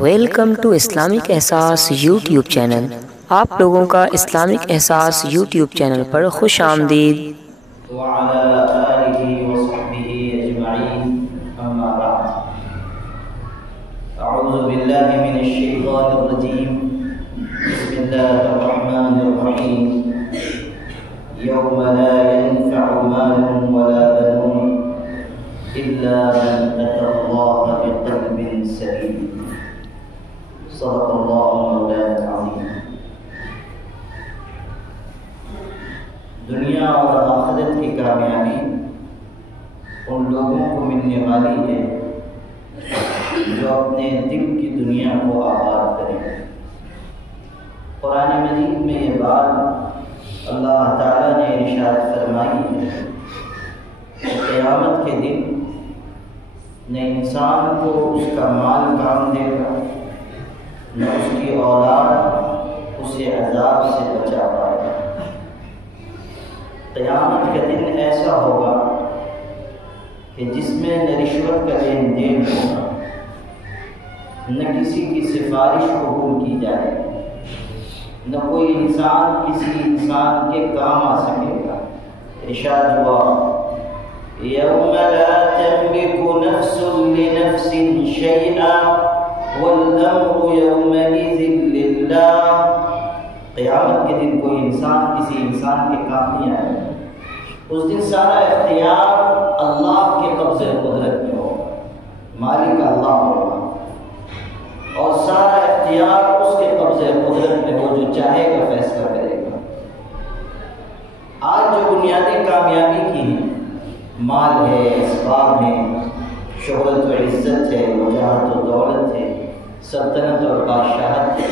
Welcome to Islamic احساس YouTube channel. آپ لوگوں کا اسلامک احساس یوٹیوب چینل پر خوش آمدید۔ وعلى آله وصحبه أجمعين أما بعد أعوذ بالله من الشيطان الرجيم بسم الله الرحمن الرحيم يوم لا ينفع مال ولا بنون إلا من أتى الله بقلب سليم صدق الله مولانا العظيم۔ دنیا اور آخرت کی کامیابی ان لوگوں کو ملنے والی ہے جو اپنے دل کی دنیا کو آباد کریں۔ قرآن مجید میں یہ بات اللہ تعالیٰ نے ارشاد فرمائی ہے کہ قیامت کے دن نہ انسان کو اس کا مال کام دے گا، نہ اس کی اولاد اسے عذاب سے بچا پائے گا۔ قیامت کا دن ایسا ہوگا کہ جس میں نہ رشوت کا لین دین ہوگا، نہ کسی کی سفارش قبول کی جائے، نہ کوئی انسان کسی انسان کے کام آ سکے گا۔ ارشاد ہوا یوم لا تملک نفس لنفس شیئا والامر یومئذ للہ۔ قیامت کے دن کوئی انسان کسی انسان کے کام نہیں آئے گا۔ اس دن سارا اختیار اللہ کے قبضے قدرت میں ہوگا، مالک اللہ ہوگا، اور سارا اختیار اس کے قبضے قدرت میں ہو، جو چاہے گا فیصلہ کرے گا۔ آج جو بنیادی کامیابی کی ہیں، مال ہے، اسباب ہے، شہرت و عزت ہے، وجاہت و دولت ہے، سلطنت اور بادشاہت ہے،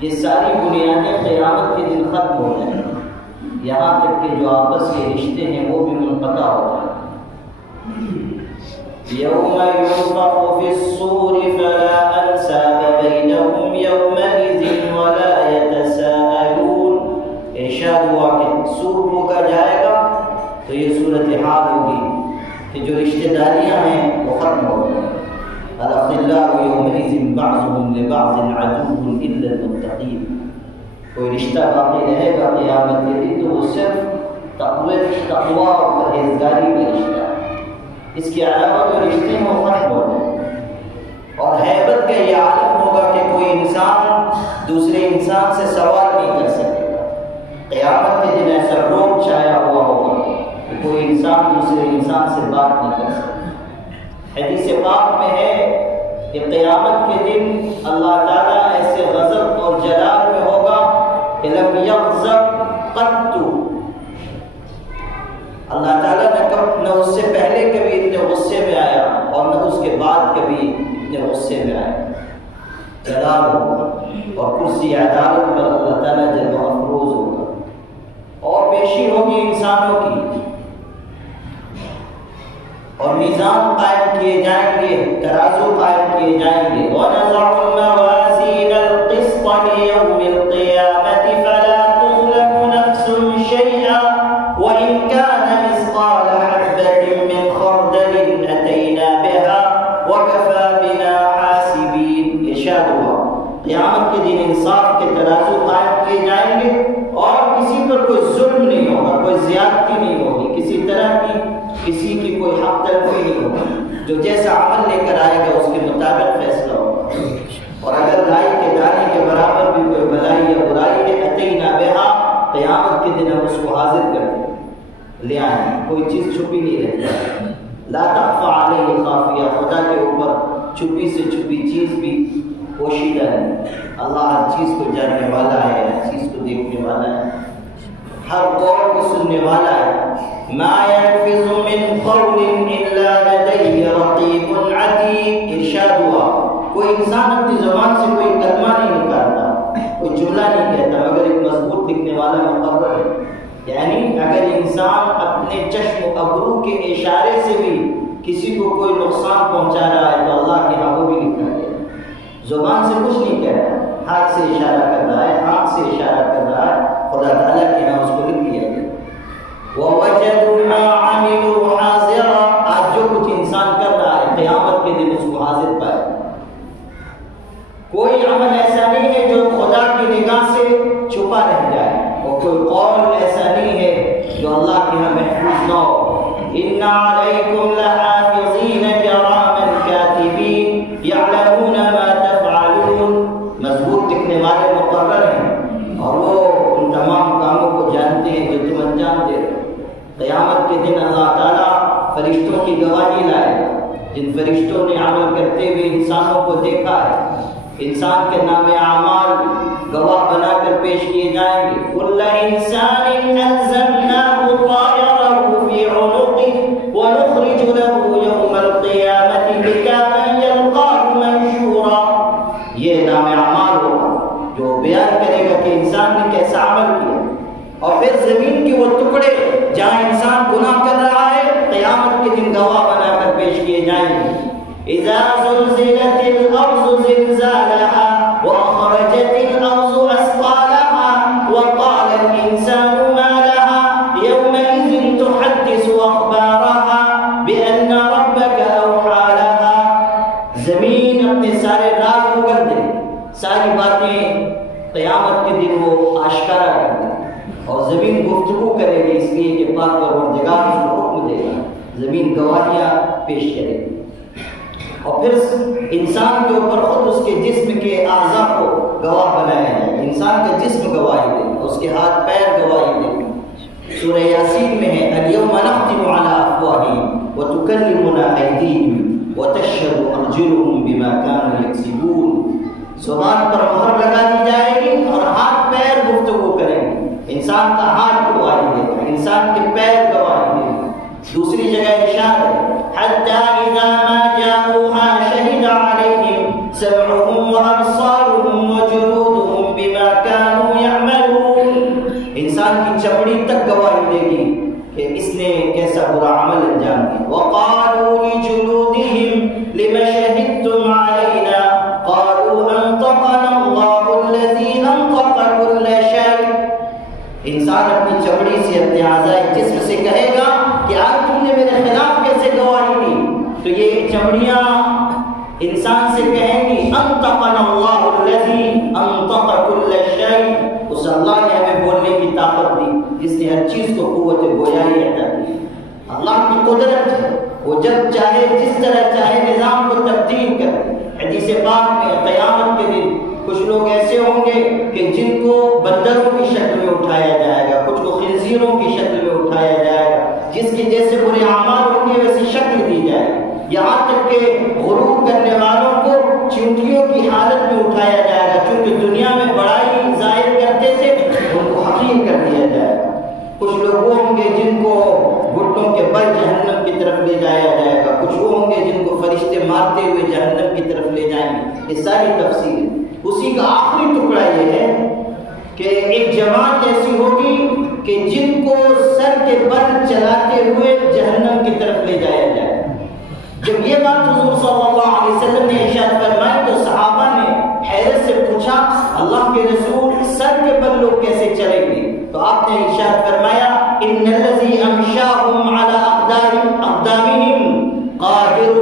یہ ساری بنیادیں قیامت کے دن ختم ہو جائیں گی، یہاں تک کہ جو آپس کے رشتے ہیں وہ بھی منقطع ہو جائیں گے۔ یوم ينفخ في الصور فلا انساب بینہم یومئذ ولا یتساءلون۔ ارشاد ہوا کہ سور پھونکا جائے گا تو یہ صورتحال ہوگی کہ جو رشتہ داریاں ہیں وہ ختم ہو جائیں گی۔ الاخلاء یومئذ بعضهم لبعض عدو الا المتقین۔ کوئی رشتہ باقی رہے گا قیامت کے دن تو وہ صرف تقوی اور پرہیزگاری کا رشتہ ہے، اس کے علاوہ جو رشتے ہیں وہ ختم ہو جائیں گے۔ اور ہیبت کا یہ عالم ہوگا کہ کوئی انسان دوسرے انسان سے سوال نہیں کر سکے گا۔ قیامت کے دن ایسا روب چھایا ہوا ہوگا کہ کوئی انسان دوسرے انسان سے بات نہیں کر سکے۔ حدیث پاک میں ہے کہ قیامت کے دن اللہ تعالیٰ ایسے غضب اور جلال میں ہوگا کہ لم یغضب قط۔ اللہ تعالیٰ نہ اس سے پہلے کبھی اتنے غصے میں آیا اور نہ اس کے بعد کبھی اتنے غصے میں آیا۔ جلال ہوگا اور کرسی عدالت پر اللہ تعالیٰ جلوہ افروز ہوگا، اور پیشی ہوگی انسانوں کی، اور میزان قائم کیے جائیں گے، ترازو قائم کیے جائیں گے۔ وَنَضَعُ الْمَوَازِينَ الْقِسْطَ لِيَوْمِ الْقِيَامَةِ فَلَا تُظْلَمُ نَفْسٌ شَيْئًا وَإِنْ كَانَ مِثْقَالَ حَبَّةٍ مِّنْ خَرْدَلٍ أَتَيْنَا بِهَا وَكَفَى بِنَا حَاسِبِينَ۔ ارشاد ہوا قیامت کے دن انصاف کے ترازو قائم کیے جائیں گے، اور کسی پر کوئی ظلم نہیں ہوگا، کوئی زیادتی نہیں ہوگی، کسی طرح کی کسی کی کوئی حق تلفی نہیں ہوگا۔ جو جیسا عمل لے کر آئے گا اس کے مطابق فیصلہ ہوگا، اور اگر رائی کے دانے کے برابر بھی کوئی بلائی یا برائی ہے اتینا بہا، قیامت کے دن ہم اس کو حاضر کر دیں لے آئیں گے، کوئی چیز چھپی نہیں رہتی۔ لا تخفى علیہ خافیہ، خدا کے اوپر چھپی سے چھپی چیز بھی پوشیدہ ہے۔ اللہ ہر چیز کو جاننے والا ہے، ہر چیز کو دیکھنے والا ہے، ہر قول کو سننے والا ہے۔ ما يلفظ من قول الا لديه رقيب عتيد۔ ارشاد ہوا کوئی انسان اپنی زبان سے کوئی کلمہ نہیں نکالتا، کوئی جملہ نہیں کہتا مگر ایک مضبوط لکھنے والا مقرر ہے۔ یعنی اگر انسان اپنے چشم و ابرو کے اشارے سے بھی کسی کو کوئی نقصان پہنچا رہا ہے تو اللہ کے ہاں وہ بھی لکھا گیا۔ زبان سے کچھ نہیں کہہ رہا ہے، ہاتھ سے اشارہ کر رہا ہے، آنکھ سے اشارہ کر رہا ہے، خدا تعالیٰ کے ہاں اس کو لکھ دیا گیا۔ وَوَجَدُوا مَا عَمِلُوا حَاضِرًا۔ آج جو کچھ انسان کر رہا ہے قیامت کے دن اس کو حاضر پائے۔ کوئی عمل ایسا نہیں ہے جو خدا کی نگاہ سے چھپا رہ جائے، اور کوئی قول ایسا نہیں ہے جو اللہ کے یہاں محفوظ نہ ہو۔ ان علیکم لحافظین کراما کاتبین یعلمون ما تفعلون، مضبوط لکھنے والے مقرر ہیں اور وہ ان تمام کاموں کو جانتے ہیں جو تم انجام دے رہے ہو۔ قیامت کے دن اللہ تعالیٰ فرشتوں کی گواہی لائے گا، جن فرشتوں نے عمل کرتے ہوئے انسانوں کو دیکھا ہے، انسان کے نام اعمال گواہ بنا کر پیش کیے جائیں گے۔ کل انسان الزمناه طائره في عنقه ونخرج له يوم القيامة كتابا يلقاه منشورا، یہ نام اعمال ہوگا جو بیان کرے گا کہ انسان نے کیسا عمل کیا۔ اور پھر زمین کے وہ ٹکڑے جہاں انسان گناہ کر رہا ہے قیامت کے دن گواہ بنا کر پیش کیے جائیں گے۔ اذا زلزلت الارض زلزالها واخرجت الارض اثقالها وقال الانسان ما لها يومئذ تحدث اخبارها بان ربك اوحى لها، زمین اپنے سارے راز اگل دے، ساری باتیں قیامت کے دن وہ آشکارا کر دے، اور زمین گفتگو کرے گی اس لیے کہ پاک پروردگار اس کو حکم دے گا، زمین گواہیاں پیش کرے گی۔ اور پھر انسان کے اوپر خود اس کے جسم کے اعضاء کو گواہ بنایا جائے، انسان کا جسم گواہی دے، اس کے ہاتھ پیر گواہی دے۔ سورہ یاسین میں ہے الیوم نختم علی افواہہم وتکلمنا ایدیہم وتشہد ارجلہم بما کانوا یکسبون، زبان پر مہر لگا دی جائے گی اور ہاتھ پیر گفتگو کریں گے، انسان کا ہاتھ گواہی دے گا، انسان کے پیر گواہی دے گا۔ دوسری جگہ ارشاد ہے حتی اذا ما جاءوها شہد علیہم سمعهم وابصارهم وجلودهم بما كانوا يعملون، انسان کی چمڑی تک گواہی دے گی کہ اس نے کیسا برا عمل انجام دیا۔ وقالوا لجلودهم لم شهدتم علينا قالوا انطقنا الله الذي انطق كل شيء، انسان اپنی چمڑی سے اپنے اعضاء جسم سے کہے گا کہ آج تم نے میرے خلاف کیسے گواہی دی، تو یہ چمڑیاں انسان سے کہیں گی انطقنا اللہ الذی انطق کل شیء، اس اللہ نے ہمیں بولنے کی طاقت دی جس نے ہر چیز کو قوت گویائی عطا کی۔ اللہ کی قدرت ہے، وہ جب چاہے جس طرح چاہے نظام کو تبدیل کرے۔ حدیث پاک میں قیامت کے دن کچھ لوگ ایسے ہوں گے کہ جن کو بندروں کی شکل میں اٹھایا جائے گا، کچھ کو خنزیروں کی شکل میں اٹھایا جائے گا، جس کی جیسے برے اعمال ہوں گے ویسی شکل دی جائے گی، یہاں تک کہ غرور کرنے والوں کو چونٹیوں کی حالت میں اٹھایا جائے گا، چونکہ دنیا میں بڑائی ظاہر کرتے تھے ان کو حقیر کر دیا جائے گا۔ کچھ لوگ وہ ہوں گے جن کو گھٹنوں کے بل جہنم کی طرف لے جایا جائے گا، کچھ وہ ہوں گے جن کو فرشتے مارتے ہوئے جہنم کی طرف لے جائیں گے۔ یہ ساری تفصیل ہے۔ اسی کا آخری ٹکڑا یہ ہے کہ ایک جماعت ایسی ہوگی کہ جن کو سر کے بل چلاتے ہوئے جہنم کی طرف لے جایا جائے۔ جب یہ بات حضور صلی اللہ علیہ وسلم نے ارشاد فرمائی تو صحابہ نے حیرت سے پوچھا اللہ کے رسول سر کے بل لوگ کیسے چلیں گے؟ تو آپ نے ارشاد فرمایا ان الذی امشاهم علی اقدامهم قادر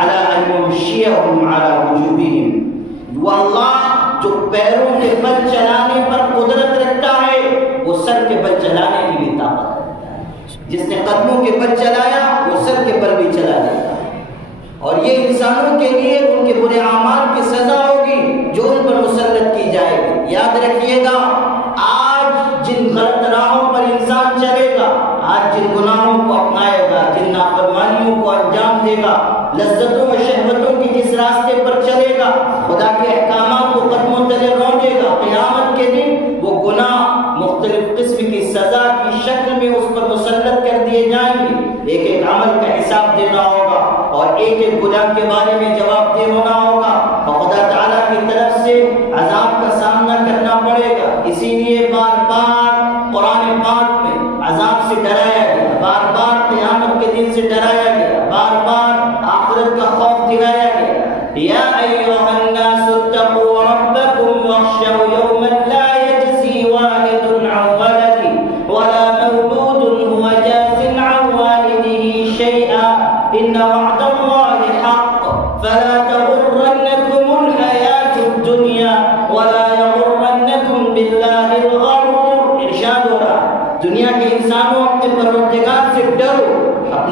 علی ان یمشیهم علی وجوههم، وہ اللہ جو پیروں کے بل چلانے پر قدرت رکھتا ہے وہ سر کے بل چلانے کی بھی طاقت رکھتا ہے۔ جس نے قدموں کے بل چلایا وہ سر کے بل بھی چلا دیتا ہے، اور یہ انسانوں کے لیے ان کے برے اعمال کی سزا ہوگی جو ان پر مسلط کی جائے گی۔ یاد رکھیے گا آج جن غلط راہوں پر انسان چلے گا، آج جن گناہوں کو اپنائے گا، جن نافرمانیوں کو انجام دے گا، لذتوں و شہوتوں کی جس راستے پر چلے گا، خدا کے احکامات کو قدموں تلے رونگے گا، قیامت کے دن وہ گناہ مختلف قسم کی سزا کی شکل میں اس پر مسلط کر دیے جائیں گے۔ ایک ایک عمل کا حساب دینا ہوگا اور ایک ایک گناہ کے بارے میں جواب دہ ہونا ہوگا، اور خدا تعالیٰ کی طرف سے عذاب کا سامنا کرنا پڑے گا۔ اسی لیے بار بار قرآن پاک میں عذاب سے ڈرایا گیا، بار بار قیامت کے دن سے ڈرایا گیا، بار بار آخرت کا خوف دلایا گیا۔ یا ایھا الناس اتقوا ربکم واخشوا یوما لا یجزی والد عن ولده ولا مولود هو جاز عن والده شیئا ان وعد اللہ حق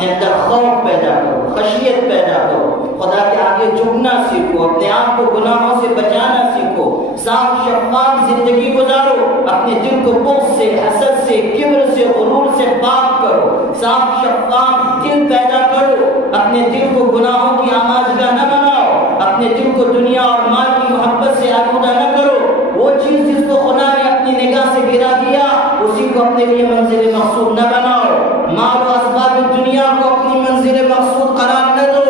اپنے اندر خوف پیدا کرو، خشیت پیدا کرو، خدا کے آگے جھکنا سیکھو، اپنے آپ کو گناہوں سے بچانا سیکھو، صاف شفاف زندگی گزارو، اپنے دل کو بغض سے، حسد سے، کبر سے، غرور سے پاک کرو، صاف شفاف دل پیدا کرو، اپنے دل کو گناہوں کی آماجگاہ نہ بناؤ، اپنے دل کو دنیا اور مال کی محبت سے آلودہ نہ کرو، وہ چیز جس کو خدا نے اپنی نگاہ سے گرا دیا اسی کو اپنے لیے منزل مقصود نہ بناؤ، مال و اسباب دنیا کو اپنی منزل مقصود قرار نہ دو،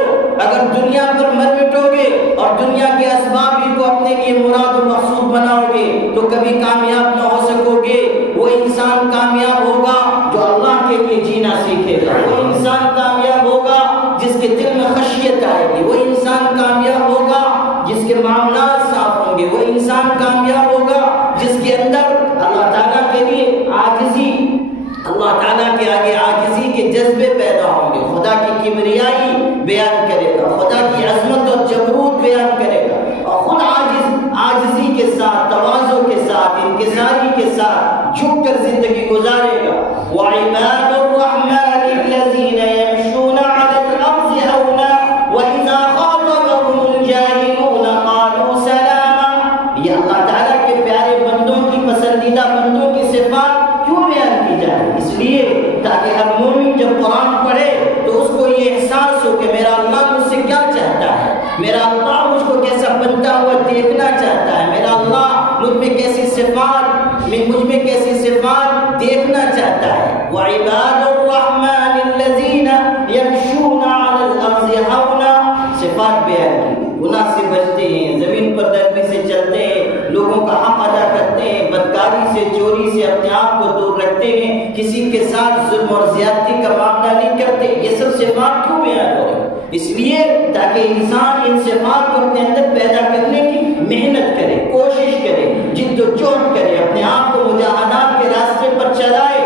اگر دنیا پر مر مٹو گے اور دنیا کے اسباب ہی کو اپنے لیے مراد و مقصود بناؤ گے تو کبھی کامیاب نہ ہو سکو گے۔ وہ انسان کامیاب ہوگا جو اللہ کے لیے جینا سیکھے گا، وہ انسان کامیاب ہوگا جس کے دل میں خشیت آئے گی، وہ انسان کامیاب ہوگا جس کے معاملات صاف ہوں گے، وہ انسان کامیاب ہوگا جس کے اندر اللہ تعالیٰ کے لیے عاجزی، اللہ تعالیٰ کے آگے عاجزی کے جذبے پیدا ہوں گے، خدا کی کبریائی بیان کرے گا، خدا کی عظمت اور جبروت بیان کرے گا، اور خود عاجزی کے ساتھ، تواضع کے ساتھ، انکساری کے ساتھ جھک کر زندگی گزارے گا۔ وَعِبَادُ الرَّحْمَنِ الَّذِينَ يَمْشُونَ عَلَى الْأَرْضِ هَوْنًا وَإِذَا خَاطَبَهُمُ الْجَاهِلُونَ قَالُوا سَلَامًا۔ یہ اللہ تعالیٰ کے پیارے بندوں کی، پسندیدہ بندوں کی صفات کیوں بیان کی جائے؟ اس لیے تاکہ ہر مومن جب قرآن پڑھے تو اس کو یہ احساس ہو کہ میرا اللہ مجھ سے کیا چاہتا ہے، میرا اللہ مجھ کو کیسا بنتا ہوا دیکھنا چاہتا ہے، میرا اللہ مجھ میں کیسی صفات دیکھنا چاہتا ہے۔ وَعِبَادُ الرَّحْمَنِ الَّذِينَ يَمْشُونَ عَلَى الْأَرْضِ هَوْنًا، صفات بیان کی، گناہ سے بچتے ہیں، زمین پر نرمی سے چلتے ہیں، لوگوں کا حق ادا کرتے ہیں، بدکاری سے، چوری سے اپنے آپ کو دور رکھتے ہیں، کسی کے ساتھ ظلم اور زیادتی کا معاملہ نہیں کرتے۔ یہ سب صفات کیوں بیان ہو رہی؟ اس لیے تاکہ انسان ان صفات کو اپنے اندر پیدا کرنے کی محنت کرے، کوشش کرے، جد و جہد کرے، اپنے آپ کو مجاہدات کے راستے پر چلائے۔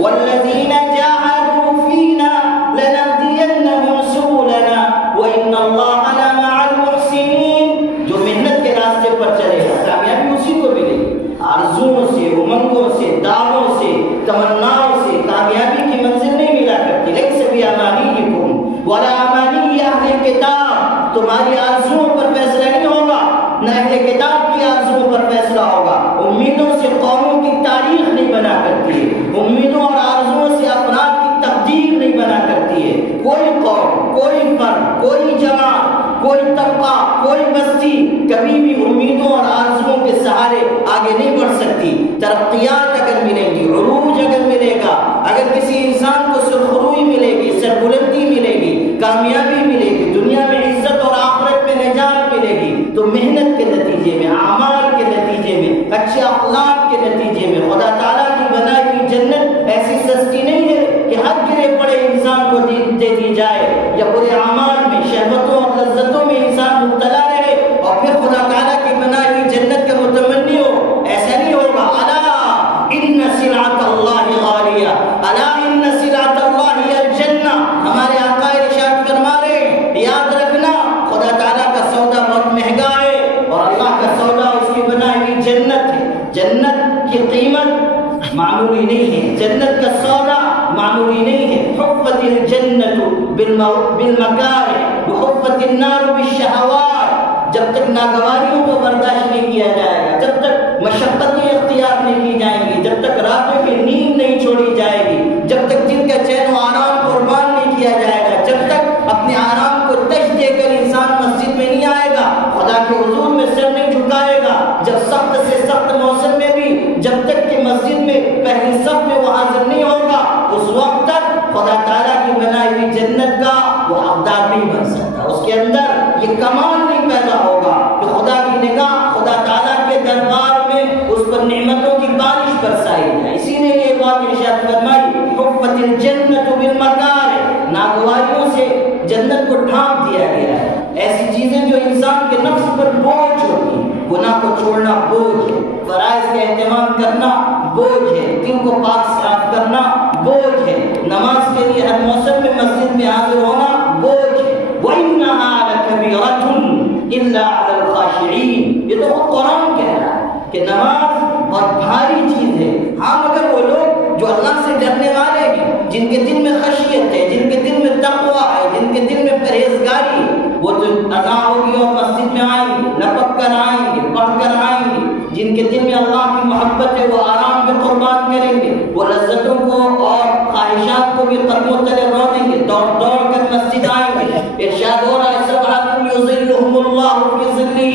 وَالَّذِينَ جَاهَدُوا فِينَا لَنَهْدِيَنَّهُمْ سُبُلَنَا وَإِنَّ اللَّهَ لَمَعَ الْمُحْسِنِينَ، جو محنت کے راستے پر چلے گا کامیابی اسی کو ملے گی، آرزوؤں سے، امنگوں سے، دعووں سے، تمناؤں سے کامیابی کی منزل نہیں ملا کرتی۔ لَيْسَ بِأَمَانِيِّكُمْ وَلَا أَمَانِيِّ أَهْلِ الْكِتَابِ، تمہاری آرزوؤں پر فیصلہ نہیں ہوگا، نہ اہل کتاب کی آرزوؤں پر فیصلہ ہوگا۔ امیدوں سے قوموں کی تاریخ نہیں بنا کرتی ہے، امیدوں اور آرزوؤں سے افراد کی تقدیر نہیں بنا کرتی ہے۔ کوئی قوم، کوئی فرد، کوئی جماعت، کوئی طبقہ، کوئی بستی کبھی بھی امیدوں اور آرزوؤں کے سہارے آگے نہیں بڑھ سکتی۔ ترقیات اگر ملیں گی، عروج اگر ملے گا، اگر کسی انسان کو سرخروئی ملے گی، سربلندی ملے گی، کامیابی ملے گی، دنیا میں عزت اور آخرت میں نجات ملے گی، تو محنت کے نتیجے میں، اعمال کے نتیجے میں، اچھے اخلاق کے نتیجے میں خدا تعالیٰ کی بنائی ہوئی جنت ایسی سستی نہیں ہے کہ ہر گرے پڑے انسان کو دے دی جائے، یا برے اعمال میں، شہوتوں اور لذتوں میں انسان مبتلا رہے اور پھر خدا تعالیٰ کی بنائی ہوئی جنت کا متمنی ہو، ایسا نہیں ہوگا۔ الا ان سلعۃ اللہ غالیہ، الا ان سلعۃ اللہ الجنہ، ہمارے آقا ارشاد فرما رہے ہیں یاد رکھنا خدا تعالیٰ کا سودا بہت مہنگا ہے اور اللہ کا سودا اس کی بنائی ہوئی جنت ہے۔ جنت کی قیمت معمولی نہیں ہے، جنت کا سودا معمولی نہیں ہے۔ حفت الجنت بالمکارہ وحفت النار بالشہوات، جب تک ناگواریوں کو برداشت نہیں کیا جائے گا، جب تک مشقتیں اختیار نہیں کی جائیں گی، جب تک راتوں کی نیند نہیں چھوڑی جائے گی، جب تک دن کا چین و آرام قربان نہیں کیا جائے گا، جب تک اپنے آرام کو تج دے کر انسان مسجد میں نہیں آئے گا، خدا کے حضور میں سر نہیں جھکائے گا، جب سخت سے سخت موسم میں بھی جب تک کہ مسجد میں پہلی صف میں وہ حاضر نہیں ہوگا، اس وقت تک خدا تعالیٰ کی بنائی ہوئی جنت کا وہ حقدار نہیں بن سکتا، اس کے اندر یہ کمال نہیں پیدا ہوگا کہ خدا کی نگاہ، خدا تعالیٰ کے دربار میں اس پر نعمتوں کی بارش برسائی جائے۔ اسی نے یہ بات ارشاد فرمائی حفت الجنت بالمکارہ، ناگواریوں سے جنت کو ڈھانپ دیا گیا ہے۔ ایسی چیزیں جو انسان کے نفس پر بوجھ ہوتی ہیں، گناہ کو چھوڑنا بوجھ ہے، فرائض کا اہتمام کرنا بوجھ ہے، دل کو پاک صاف کرنا بوجھ ہے، نماز کے لیے ہر موسم میں مسجد میں حاضر ہونا بوجھ ہے۔ وَإِنَّهَا لَكَبِيرَةٌ إِلَّا عَلَى الْخَاشِعِينَ، یہ تو خود قرآن کہہ رہا ہے کہ نماز بہت بھاری چیز ہے، ہاں مگر وہ لوگ جو اللہ سے ڈرنے والے ہیں، جن کے دل میں خشیت ہے، جن کے دل میں آئیں گے، لپک کر آئیں گے، پڑھ کر آئیں گے، جن کے دل میں اللہ کی محبت ہے وہ آرام میں قربان کریں گے، وہ لذتوں کو اور خواہشات کو بھی قدموں تلے رو دیں گے، دوڑ دوڑ کر مسجد آئیں گے۔ ارشاد ہو رہا ہے سبحان یظلهم اللہ فی ظلہ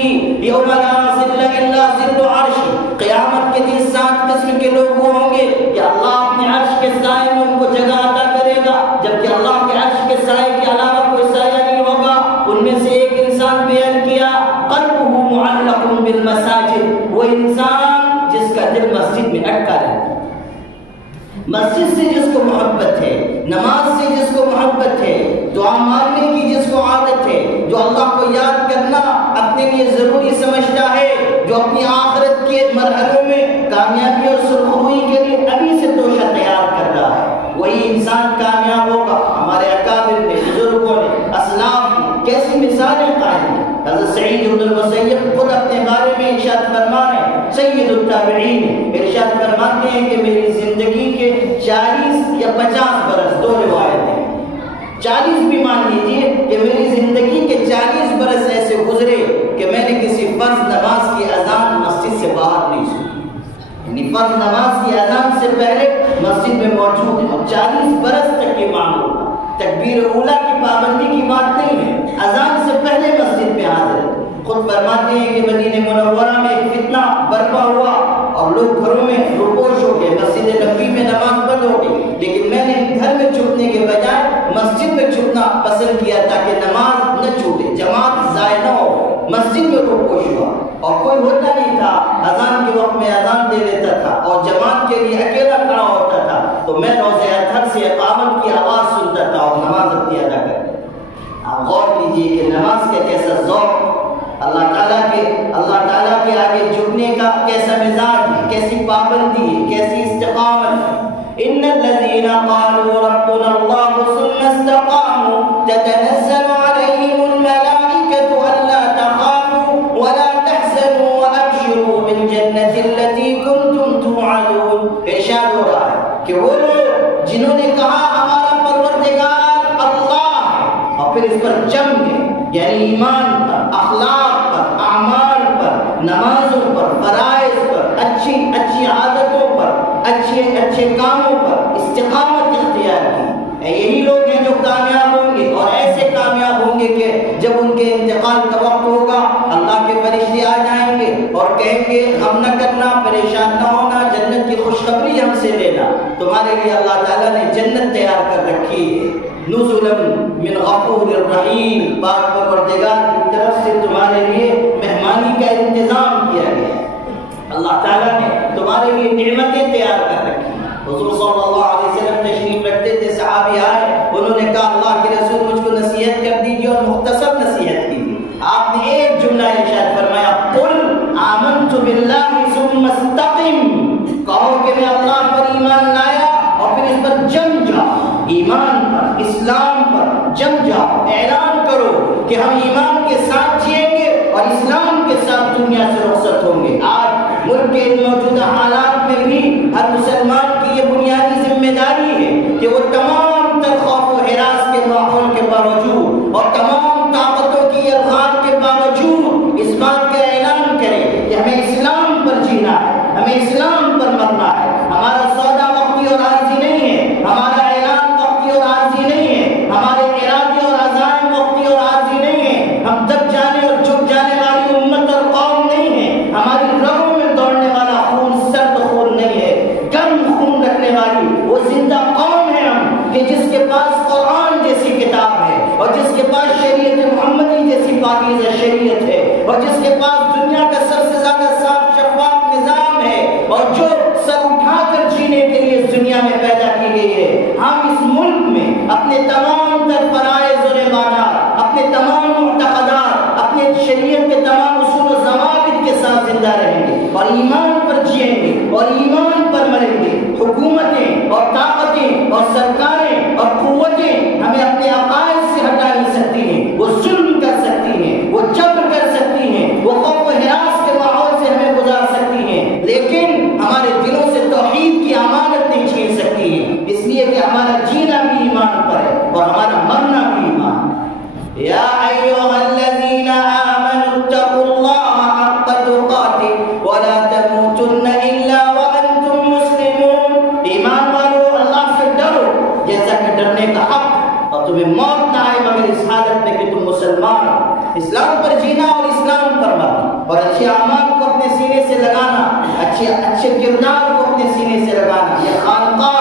یوم لا ظل الا ظل عرش۔ قیامت کے دن 7 قسم کے لوگ وہ ہوں گے کہ اللہ اپنے عرش کے سائے میں ان کو جگہ عطا کرے گا، جبکہ اللہ کے عرش کے سائے کے علاوہ کوئی سایہ نہیں ہوگا۔ ان میں سے ایک انسان بیان کیا قلبہ معلق بالمساجد، وہ انسان جس کا دل مسجد میں اٹکا رہتا ہے، مسجد سے جس کو محبت ہے، نماز سے جس کو محبت ہے، دعا مانگنے کی جس کو عادت ہے، جو اللہ کو یاد کرنا اپنے لیے ضروری سمجھتا ہے، جو اپنی آخرت کے مرحلوں میں کامیابی اور سرخروئی کے لیے ابھی سے توشہ تیار کر رہا ہے، وہی انسان کامیاب ہوگا۔ ہمارے اکابر نے، بزرگوں نے، اسلاف نے کیسی مثالیں قائم کی۔ حضرت سعید بن المسیب خود اپنے بارے میں ارشاد فرما رہے ہیں، سید التابعین ارشاد فرماتے ہیں کہ میری زندگی کے 40 یا 50 برس، 2 روایتیں، 40 بھی مان لیجیے کہ میری زندگی کے 40 برس ایسے گزرے کہ میں نے کسی فرض نماز کی اذان مسجد سے باہر نہیں سنی، یعنی فرض نماز کی اذان سے پہلے مسجد میں موجود ہے، اور 40 برس تک یہ معمول تھا۔ تکبیر اولیٰ کی پابندی کی بات نہیں ہے، اذان سے پہلے مسجد میں حاضر۔ خود فرماتے ہیں کہ مدینہ منورہ میں ایک فتنہ برپا ہوا اور لوگ گھروں میں روپوش ہو گئے، مسجد نبوی میں نماز بند ہو گئی، لیکن میں نے گھر میں چھپنے کے بجائے مسجد میں چھپنا پسند کیا تاکہ نماز نہ چھوٹے، جماعت ضائع نہ ہو۔ مسجد میں روپوش ہوا اور کوئی ہوتا نہیں تھا، اذان کے وقت میں اذان دے دیتا تھا اور جماعت کے لیے اکیلا کھڑا ہوتا تھا، تو میں روزہ اطہر سے اقامت کی آواز سنتا تھا اور نماز اپنی ادا کرتا۔ آپ غور کیجیے کہ نماز کا کیسا ذوق، اللہ تعالیٰ کے آگے جھکنے کا کیسا مزاج ہے، کیسی پابندی ہے، کیسی استقامت ہے۔ ان الذين قالوا ربنا الله ثم استقاموا تتنزل عليهم الملائكة الا تخافوا ولا تحزنوا وابشروا بالجنة التي كنتم توعدون۔ ارشاد ہو رہا ہے کہ وہ لوگ جنہوں نے کہا ہمارا پروردگار اللہ ہے اور پھر اس پر جم گئے، یعنی ایمان پر، اخلاق پر، اعمال پر، نمازوں پر، فرائض پر، اچھی عادتوں پر، اچھے کاموں پر استقامت اختیار کی، یہی لوگ ہیں جو کامیاب ہوں گے، اور ایسے کامیاب ہوں گے کہ جب ان کے انتقال کا وقت ہوگا اللہ کے فرشتے آ جائیں گے اور کہیں گے غم نہ کرنا، پریشان نہ ہونا، جنت کی خوشخبری ہم سے لینا، تمہارے لیے اللہ تعالیٰ نے جنت تیار کر رکھی ہے، نزلا من غفور الرحیم، پاک پروردگار کی طرف سے تمہارے لیے مہمانی کا انتظام کیا گیا ہے، اللہ تعالیٰ نے تمہارے لیے نعمتیں تیار کر رکھی۔ حضور صلی اللہ علیہ وسلم تشریف رکھتے تھے، صحابی آئے، انہوں نے کہا اللہ کے رسول مجھ کو نصیحت کر دیجیے، اور مختصر نصیحت کیجیے۔ آپ نے ایک جملہ ارشاد فرمایا، قل آمنت باللہ ثم استقم، کہو کہ میں اللہ پر ایمان لایا اور پھر اس پر جم جاؤ، ایمان پر، اسلام پر جم جاؤ، اعلان کرو کہ ہم ایمان کے ساتھ جئیں گے اور اسلام کے ساتھ دنیا سے رخصت ہوں گے۔ آج ملک کے موجودہ حالات میں بھی ہر مسلمان کی یہ بنیادی ذمہ داری ہے کہ وہ تمام تر خوف و ہراس کے ماحول کے باوجود اور تمام طاقتوں کی الغار کے باوجود اس بات کا اعلان کرے کہ ہمیں اسلام پر جینا ہے، ہمیں اسلام پر مرنا ہے، ہمارا سودا وقتی اور عارضی نہیں ہے، ہمارا اعلان وقتی اور عارضی نہیں ہے، ہمارے ارادے اور عزائم وقتی اور عارضی نہیں ہے، ہم دب جانے اور جھک جانے والی امت اور قوم نہیں ہے، ہماری رگوں میں دوڑنے والا خون سرد خون نہیں ہے، گرم خون رکھنے والی وہ زندہ قوم ہے ہم، کہ جس کے پاس قرآن جیسی کتاب ہے اور جس کے پاس شریعت محمدی جیسی پاکیزہ شریعت ہے اور جس کے پاس دنیا کا سب سے زیادہ صاف شفاف نظام ہے اور جو سر اٹھا کر جینے کے لیے اس دنیا میں پیدا کی گئی ہے۔ ہم اس ملک میں اپنے تمام تر فرائض و عبادات، اپنے تمام معتقدات، اپنے شریعت کے تمام اصول و ضوابط کے ساتھ زندہ رہیں گے اور ایمان پر جئیں گے اور ایمان پر مریں گے۔ حکومتیں اور طاقتیں اور سرکاریں اور قوتیں ہمیں اپنے عقائد سے ہٹا نہیں سکتی ہیں، وہ ظلم کر سکتی ہیں، وہ جبر کر سکتی ہیں، وہ خوف و ہراس کے ماحول سے ہمیں گزار سکتی ہیں، لیکن ہمارے دلوں سے توحید کی امانت نہیں چھین سکتی ہیں، اس لیے کہ ہمارا جینا بھی ایمان پر ہے اور ہمارا مرنا بھی ایمان۔ یا ایھا الذین آمنوا اتقوا الله حق تقاته ولا تموتن الا وانتم مسلمون. ایمان والو اللہ سے ڈرو جیسا کہ ڈرنے کا حق، اور تمہیں موت نہ آئے مگر اس حالت میں کہ تم مسلمان ہو. اسلام پر جینا اور اسلام پر مرنا، اور اچھے اعمال کو اپنے سینے سے لگانا، اچھے کردار کو اپنے سینے سے لگانا. یہ خانقاہ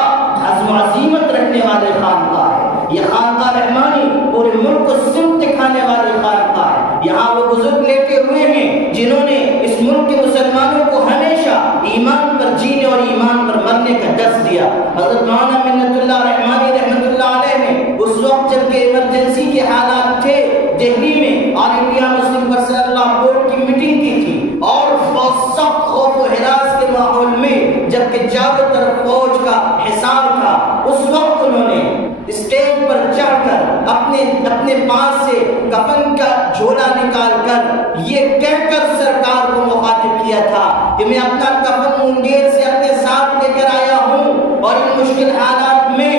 عزم و عزیمت رکھنے والے خانقاہ ہے. یہ خانقاہ رحمانی پورے ملک کو سمت دکھانے والی خانقاہ ہے. یہاں وہ بزرگ لیٹے ہوئے ہیں جنہوں نے اس ملک کے مسلمانوں کو ہمیشہ ایمان پر جینے اور ایمان پر مرنے کا درس دیا. حضرت مولانا منت اللہ رحمانی رحمت اللہ علیہ نے اس وقت جب کہ ایمرجنسی کے حالات تھے دہلی میں، آل انڈیا مسلم پرسنل لا بورڈ کی میٹنگ کی تھی، اور سخت خوف و ہراس کے ماحول میں جبکہ چاروں طرف فوج کا حصار تھا، اس وقت انہوں نے اسٹیج پر چڑھ کر اپنے پاس سے کفن کا جھولا نکال کر یہ کہہ کر سرکار کو مخاطب کیا تھا کہ میں اپنا کفن منگیر سے اپنے ساتھ لے کر آیا ہوں، اور ان مشکل حالات میں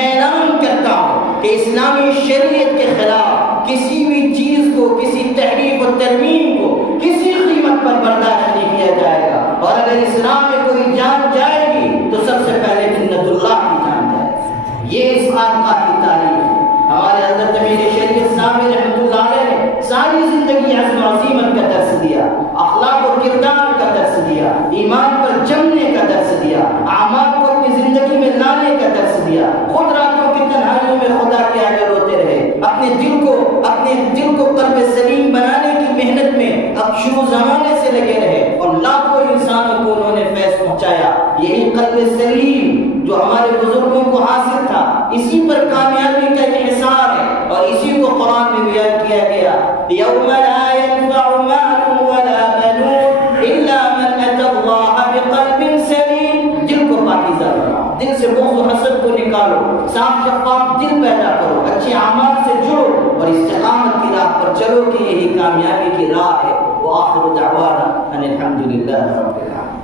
اعلان کرتا ہوں کہ اسلامی شریعت کے خلاف کسی بھی چیز کو، کسی تحریف و ترمیم کو کسی قیمت پر برداشت نہیں کیا جائے گا. اور اگر اسلام میں کوئی جان جائے گی تو سب سے پہلے سنت اللہ کی جان جائے گی. یہ اس خانقاہ کی تاریخ ہے. ہمارے حضرت امیر شریعت صاحب رحمۃ اللہ علیہ نے ساری زندگی عزم و عزیمت کا درس دیا، اخلاق و کردار کا درس دیا، ایمان پر جمنے کا درس دیا، اعمال کو اپنی زندگی میں لانے کا درس دیا. خود راتوں کی تنہائیوں میں خدا کے آگے روتے رہے، اپنے دل کو قلب سلیم بنانے کی محنت میں اب شروع زمانے سے لگے رہے، اور لاکھوں انسانوں کو انہوں نے فیض پہنچایا. یہی قلب سلیم جو ہمارے بزرگوں کو حاصل تھا، اسی پر کامیابی کا انحصار ہے، اور اسی کو قرآن میں بیان کیا گیا. یوم لا ينفع مال ولا بنون الا من اتى الله بقلب سلیم. دل کو پاکیزہ بناؤ، دل سے بغض و حسد کو نکالو، صاف شفاف دل پیدا کرو، اچھے اعمال سے جڑو اور استقامت کی راہ پر چلو کہ یہی کامیابی کی راہ ہے. وآخر دعوانا ان الحمد للہ رب العالمین.